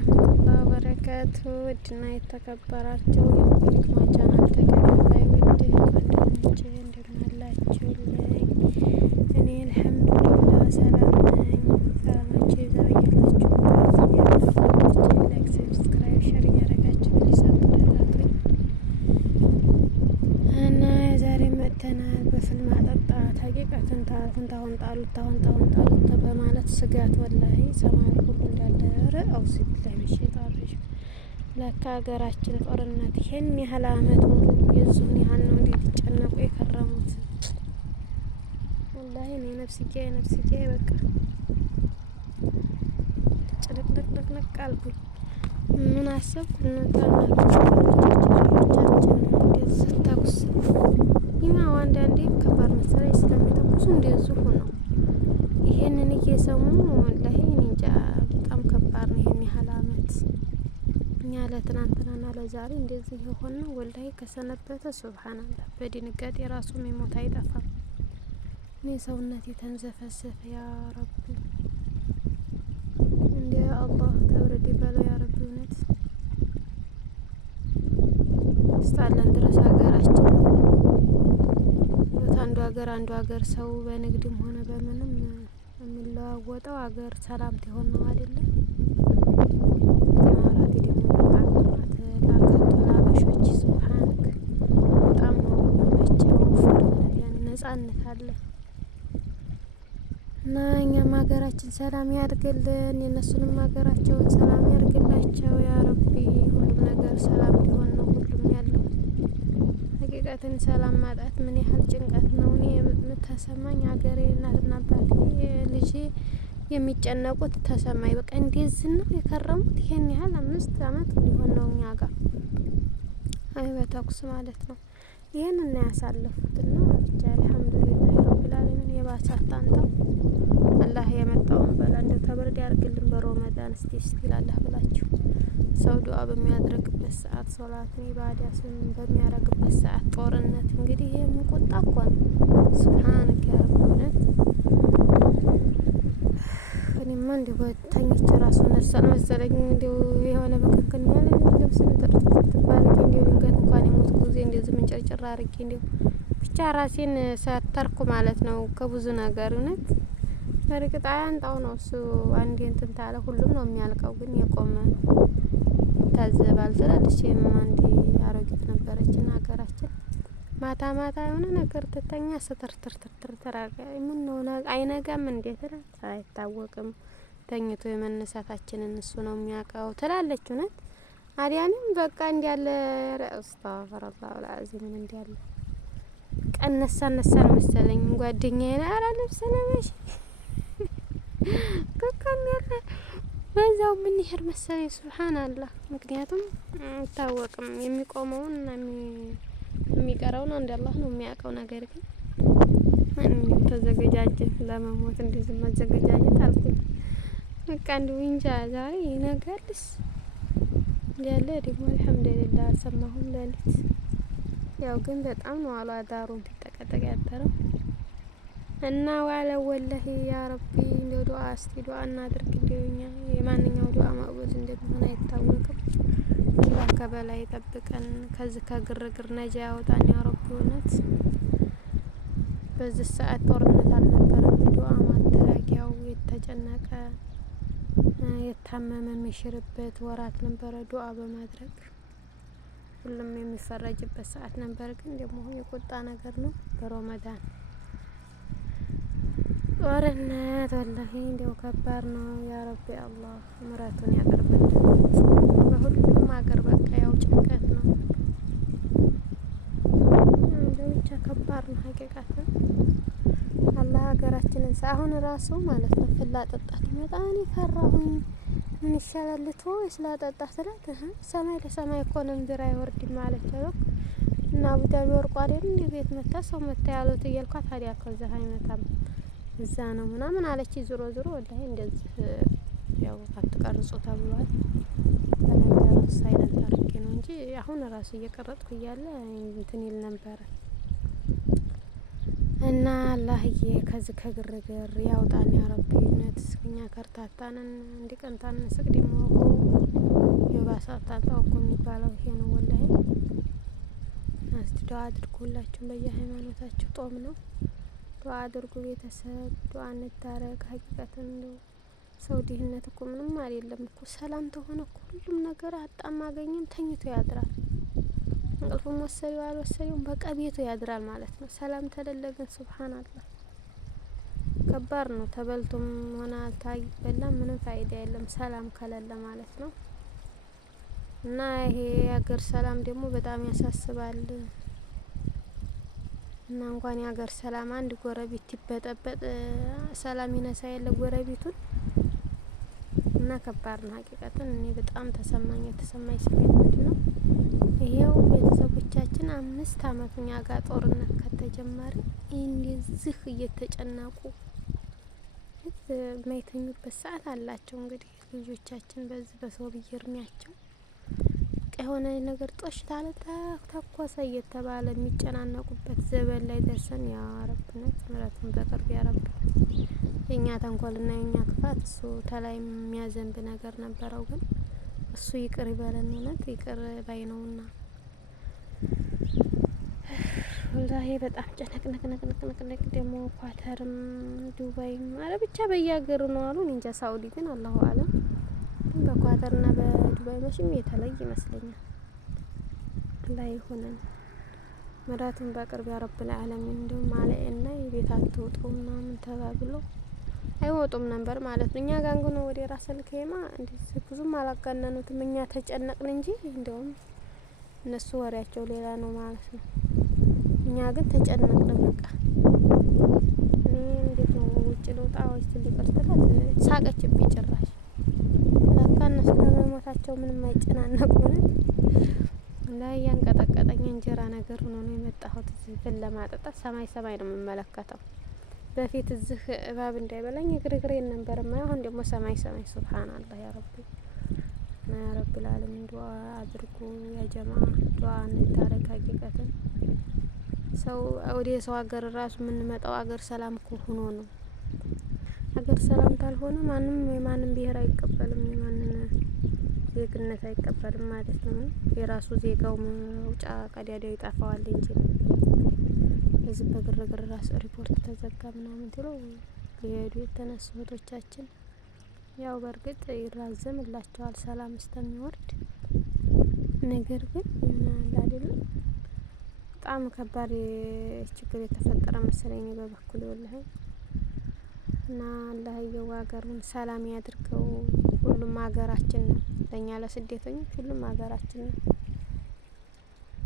ወረህመቱላሂ ወበረካቱ። ውድና የተከበራችሁ የሂክማ ቻናል ተከታታይ ውድ ጓደኞቼ እንደምን አላችሁልኝ? እኔ አልሐምዱሊላህ ሰላም ነኝ። ሰላማችሁ ይብዛ በያላችሁበት። ላይክ፣ ሰብስክራይብ፣ ሼር እያደረጋችሁ እንዲሳበረታቱኝ እና ዛሬ መጥተናል በፊልም ማጠጣት ሀቂቀትን ታሁን ጣሉት በማለት ስጋት ወላሂ ሰማይ ሁሉ እንዳደረ አውዚ ቢላሂ ሚነሸይጣን ረጂም። ለካ ሀገራችን ጦርነት ይሄን ያህል አመት ሙሉ የዙን ያህል ነው እንዴት ይጨነቁ የከረሙት። ወላሂ እኔ ነፍስዬ በቃ ጭልቅልቅልቅ አልኩኝ። ምን አሰብኩ ተኩስ ይማው አንዳንዴ ከባድ መሳሪያ ስለሚተኩሱ እንደዚሁ ነው። ይሄንን እየሰሙ ወላሂ እንጃ በጣም ከባድ ነው። ይሄን ያህል አመት እኛ ለትናንትናና ለዛሬ እንደዚህ የሆነ ወላሂ ከሰነበተ ሱብሃንአላህ በድንጋጤ ራሱ የሚሞት አይጠፋም። እኔ ሰውነቴ ተንዘፈሰፈ። ያ ረቢ እንደ አላህ ተብረድ በለው ያ ረቢ። እውነት እስካለን ድረስ ሀገራችን አንዱ ሀገር ሰው በንግድም ሆነ በምንም የሚለዋወጠው ሀገር ሰላም ትሆን ነው አይደለም። ኢማራቲ ደግሞ ላከቷት ላበሾች ሱብሃንክ በጣም ነው የሚመቸው። ፍርነት ያን ነጻነት አለ እና እኛም ሀገራችን ሰላም ያድርግልን፣ የእነሱንም ሀገራቸውን ሰላም ያድርግላቸው ያ ረቢ። ሁሉም ነገር ሰላም ሊሆን ነው ሁሉም ያለው። ሀቂቀትን ሰላም ማጣት ምን ያህል ጭንቀት ነው። እኔ የምተሰማኝ ሀገሬ እናትና አባቴ ልጄ የሚጨነቁት ተሰማኝ። በቃ እንደዚህ ነው የከረሙት። ይሄን ያህል 5 አመት ሊሆን ነው እኛ ጋር አይ በተኩስ ማለት ነው። ይሄን እና ያሳለፉትና ብቻ አልሐምዱሊላህ ረቢል ዓለሚን የባሰ አታንተው አላህ የመጣውን በላ እንደው ተበርድ ያርግልን በረመዳን። እስቲ ይላል ብላችሁ ሰው ዱዓ በሚያደርግበት ሰዓት ሶላትን ኢባዳ ስም በሚያደርግበት ሰዓት ጦርነት እንግዲህ ይሄ ቁጣ እኮ ነው። ሱብሃንከ ያ ረብ። እውነት እኔማ እንደው በተኝቼ ራሱ ነሳን መሰለኝ። እንደው የሆነ በክክል ያለ ልብስን ተጥፋለኝ እንደው ድንገት እንኳን የሞት ጊዜ እንደዚህ ምንጭርጭር አድርጌ እንደው ብቻ ራሴን ሳተርኩ ማለት ነው ከብዙ ነገር። እውነት በርግጥ አያንጣው ነው እሱ አንዴ እንትን ታለ ሁሉም ነው የሚያልቀው። ግን የቆመ ታዘባል ትላለች። አንዴ አሮጊት ነበረችና ሀገራችን ማታ የሆነ ነገር ትተኛ ስትርትርትር ተራጋ ምን ነው አይነጋም እንዴት አይታወቅም። ተኝቶ የመነሳታችንን እሱ ነው የሚያውቀው ትላለች። እውነት አዲያንም በቃ እንዲያለ አስተግፊሩላህ አልዓዚም እንዲያለ ቀነሳን መሰለኝ ጓደኛዬ ነው አረ ልብስ ለበሽ ከካን ያለ በዛው ምን ይሄር መሰለኝ ሱብሃንአላህ። ምክንያቱም አይታወቅም የሚቆመውን እና የሚቀረውን አንድ አላህ ነው የሚያውቀው። ነገር ግን ማንኛውም ተዘገጃጀ ለመሞት እንደዚህ መዘገጃጀት አልኩኝ። በቃ እንደው እንጃ ዛሬ ይነጋልስ ያለ ደግሞ አልሐምዱሊላህ አልሰማሁም ሌሊት። ያው ግን በጣም ነው አሉ አዳሩን ተጠቀጠቀ ያደረው እና ዋለ ወላሂ ያ ረቢ እንደው ዱዓ እስቲ ዱዓ እናድርግ። እንደውኛ የማንኛው ዱዓ ማዕቡድ እንደሚሆን አይታወቅም። አላህ ከበላይ ይጠብቀን፣ ከዚህ ከግርግር ነጃ ያወጣን ያ ረቢ። እውነት በዚህ ሰዓት ጦርነት አልነበረም። ዱዓ ማደረጊያው የተጨነቀ የታመመ የሚሽርበት ወራት ነበረ ዱዓ በማድረግ ሁሉም የሚፈረጅበት ሰዓት ነበር። ግን ደግሞ የቁጣ ነገር ነው በረመዳን ጦርነት ወላሂ እንደው ከባድ ነው። ያ ረቢ አላህ ምሕረቱን ያቅርብልን በሁሉም ሀገር። በቃ ያው ጭንቀት ነው እንደው ብቻ ከባድ ነው ሀቂቃትን። አላህ ሀገራችንን አሁን ራሱ ማለት ነው ፍላጠጣት ይመጣ። እኔ ፈራሁኝ ምን ይሻላል ወይስ ላጠጣት ስላት ሰማይ ለሰማይ እኮ ነው ምድር አይወርድም ማለት ነው። እና አቡዳቢ ወርቋ አይደል እንዴ ቤት መታ ሰው መታ ያሉት እያልኳት ታዲያ ከዛ አይመጣም እዛ ነው ምናምን አለች። ዙሮ ወላሂ እንደዚህ ያው አትቀርጹ ተብሏል። ተነገረ ሳይለንት አድርጌ ነው እንጂ አሁን ራሱ እየቀረጥኩ እያለ እንትን ይል ነበር እና አላህዬ ከዚህ ከግርግር ያውጣን ያ ረቢ። እውነት እኛ ከርታታንን አንድ ቀን ታንስቅ ደግሞ የባሰ አታጣው እኮ የሚባለው ይሄ ነው ወላሂ። እስቲ ዱዓ አድርጉ ሁላችሁም በየሃይማኖታችሁ ጦም ነው። ዱዓ አድርጉ ቤተሰብ፣ ዱዓ እንታረቅ። ሀቂቀትን እንደው ሰው ድህነት እኮ ምንም አይደለም እኮ። ሰላም ተሆነ እኮ ሁሉም ነገር አጣም አገኘም ተኝቶ ያድራል። እንቅልፉም ወሰደው አልወሰደውም በቃ ቤቱ ያድራል ማለት ነው። ሰላም ተሌለ ግን ሱብሃንአላህ ከባድ ነው። ተበልቶም ሆነ አልታይበላም ምንም ፋይዳ የለም ሰላም ከሌለ ማለት ነው። እና ይሄ የሀገር ሰላም ደግሞ በጣም ያሳስባል። እና እንኳን የሀገር ሰላም አንድ ጎረቤት ይበጠበጥ ሰላም ይነሳ የለ ጎረቤቱን። እና ከባድ ነው ሀቂቀትን። እኔ በጣም የተሰማኝ ስሜት ምንድነው? ይሄው ቤተሰቦቻችን 5 አመት እኛ ጋር ጦርነት ከተጀመረ እንደዚህ እየተጨናቁ የማይተኙበት ሰዓት አላቸው። እንግዲህ ልጆቻችን በዚህ በሰው እድሜያቸው የሆነ ነገር ጦሽ ታለ ተኮሰ እየተባለ የሚጨናነቁበት ዘበን ላይ ደርሰን ያ ረብነት ምሕረቱን በቅርብ ያረብ። የኛ ተንኮልና የኛ ክፋት እሱ ተላይ የሚያዘንብ ነገር ነበረው። ግን እሱ ይቅር ይበለን። እውነት ይቅር ባይ ነውና ወላሂ በጣም ጨነቅነቅነቅነቅነቅ ደግሞ ኳተርም ዱባይም አረ ብቻ በየሀገሩ ነው አሉ። እንጃ ሳኡዲ ግን አላሁ አለም። በኳተርና በዱባይ መቼም የተለየ ይመስለኛል። ላይ ሆነን ምሕረቱን በቅርብ ያረብል ዓለሚን። እንደውም ማለኤና የቤት አትወጡ ምናምን ተባብሎ አይወጡም ነበር ማለት ነው። እኛ ጋር ግን ወደ ራሰል ከማ እንደዚህ ብዙም አላጋነኑትም። እኛ ተጨነቅን እንጂ እንደውም እነሱ ወሬያቸው ሌላ ነው ማለት ነው። እኛ ግን ተጨነቅን በቃ። እኔ እንዴት ነው ውጭ ልውጣ ወይስ ልቅር ትላት ሳቀችብኝ ጭራሽ። ለካ እነሱ ለመሞታቸው ምንም አይጨናነቁም። እና ያንቀጠቀጠኝ እንጀራ ነገር ሆኖ ነው የመጣሁት እዚህ ብል ለማጠጣት። ሰማይ ነው የምመለከተው። በፊት እዚህ እባብ እንዳይበላኝ ግርግሬን ነበር ማየው። አሁን ደግሞ ሰማይ ሱብሃንአላህ ያ ረቢ ያ ረብል ዓለሚን። ዱዓ አድርጉ ያ ጀማ ዱዓ እንታረቅ። ሀቂቀትን ሰው ወደ ሰው ሀገር ራሱ የምንመጣው ሀገር ሰላም ሆኖ ነው። ሀገር ሰላም ካልሆነ ማንም የማንም ብሄር አይቀበልም፣ የማንን ዜግነት አይቀበልም ማለት ነው። የራሱ ዜጋው መውጫ ቀዳዳው ይጠፋዋል እንጂ እዚህ በግርግር ራስ ሪፖርት ተዘጋ ምናምን ትሎ ሊሄዱ የተነሱ እህቶቻችን ያው በእርግጥ ይራዘምላቸዋል ሰላም እስከሚወርድ። ነገር ግን ምን አይደለም በጣም ከባድ ችግር የተፈጠረ መሰለኝ በበኩል ወላሂ። እና አላህ ሀገሩን ሰላም ያድርገው። ሁሉም ሀገራችን ነው፣ ለኛ ለስደተኞች ሁሉም ሀገራችን ነው።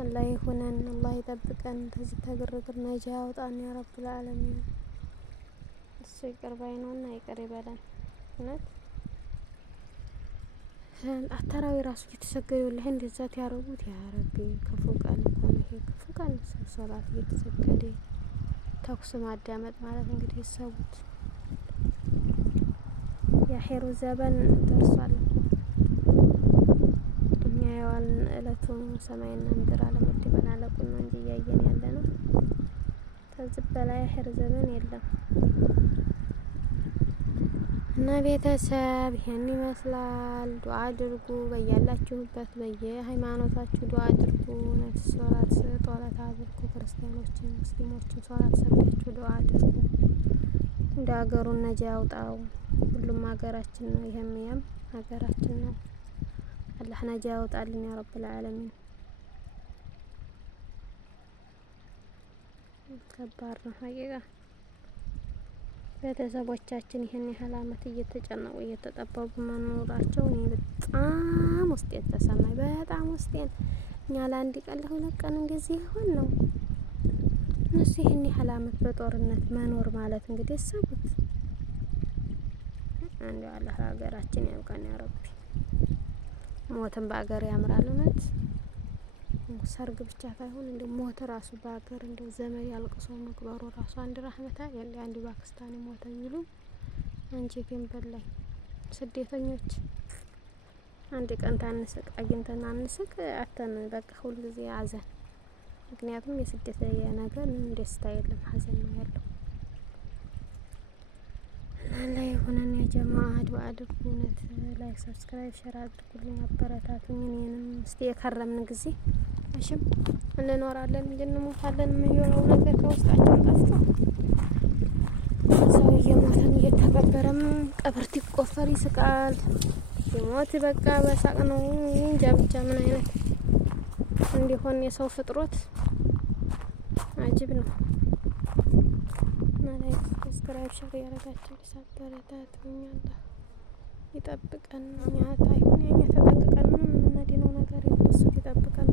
አላህ ይሁነን፣ አላህ ይጠብቀን፣ ከዚህ ተግርግር ነጃ ያውጣን ያ ረብል ዓለሚን። እሱ ይቅር ባይ ነውና ይቅር ይበለን። እውነት አተራዊ ራሱ እየተሰገደ ወላሂ እንደዛት ያረጉት ያ ረቢ። ክፉ ቀን እኮ ነው ይሄ ክፉ ቀን። ሶላት እየተሰገደ ተኩስ ማዳመጥ ማለት እንግዲህ ሰውት የአኺሩ ዘበን ደርሷል እኮ። እኛ የዋልን እለቱን ሰማይና ምድር አለመደበላለቁን ነው እንጂ እያየን ያለ ነው። ከዚህ በላይ አኺር ዘመን የለም። እና ቤተሰብ ይሄን ይመስላል። ዱዓ አድርጉ በያላችሁበት በየሃይማኖታችሁ ዱዓ አድርጉ። ነፍስ ሶላት አድርጉ። ክርስቲያኖችን ሙስሊሞችን ሶላት ሰግዳችሁ ዱዓ አድርጉ። እንደ ሀገሩን ነጃ ያውጣው። ሁሉም ሀገራችን ነው፣ ይሄም ያም ሀገራችን ነው። አላህ ነጃ ያውጣልን ያ ረብል ዓለሚን። ከባድ ነው ሀቂቃ። ቤተሰቦቻችን ይሄን ያህል አመት እየተጨነቁ እየተጠበቡ መኖራቸው እኔ በጣም ውስጤን ተሰማኝ። በጣም ውስጤን እኛ ለአንድ ቀን ለሁለት ቀን እንደዚህ ይሆን ነው። እነሱ ይሄን ያህል አመት በጦርነት መኖር ማለት እንግዲህ እሰቡት። አንድ አላህ ሀገራችን ያብቃን ያ ረቢ። ሞትም በአገር ያምራል እውነት። ሰርግ ብቻ ሳይሆን እንደ ሞት ራሱ በአገር እንደ ዘመድ ያልቅሶ መቅበሩ ራሱ አንድ ረህመት አይደል? አንድ ፓኪስታኒ ሞተ ቢሉ አንቺ ግን በላይ ስደተኞች አንድ ቀን ታንስቅ አግኝተን አንስቅ አተን በቃ ሁሉ ጊዜ አዘን ምክንያቱም የስደት ነገር ደስታ የለም ሀዘን ነው ያለው። እና ላይ ሆነን የጀማ ዱአ አድርጉ። እውነት ላይክ ሰብስክራይብ ሼር አድርጉልኝ፣ አበረታቱኝ። እኔንም እስቲ የከረምን ጊዜ እሺም እንኖራለን እንጂ እንሞታለን የሚሆነው ነገር ከውስጣችን ጠፍቶ ሰው እየሞተም እየተቀበረም ቀብር ሲቆፈር ይስቃል። ሲሞት በቃ በሳቅ ነው። እንጃ ብቻ ምን አይነት እንዲሆን የሰው ፍጥሮት አጅብ ነው። ማለት ሰብስክራይብ ሼር ያደረጋችሁ አበረታቱኝ። አላህ ይጠብቀን። እኛ ታይሆን የኛ ተጠንቅቀን ምንም የምናድነው ነገር የለም። እሱ ይጠብቀን።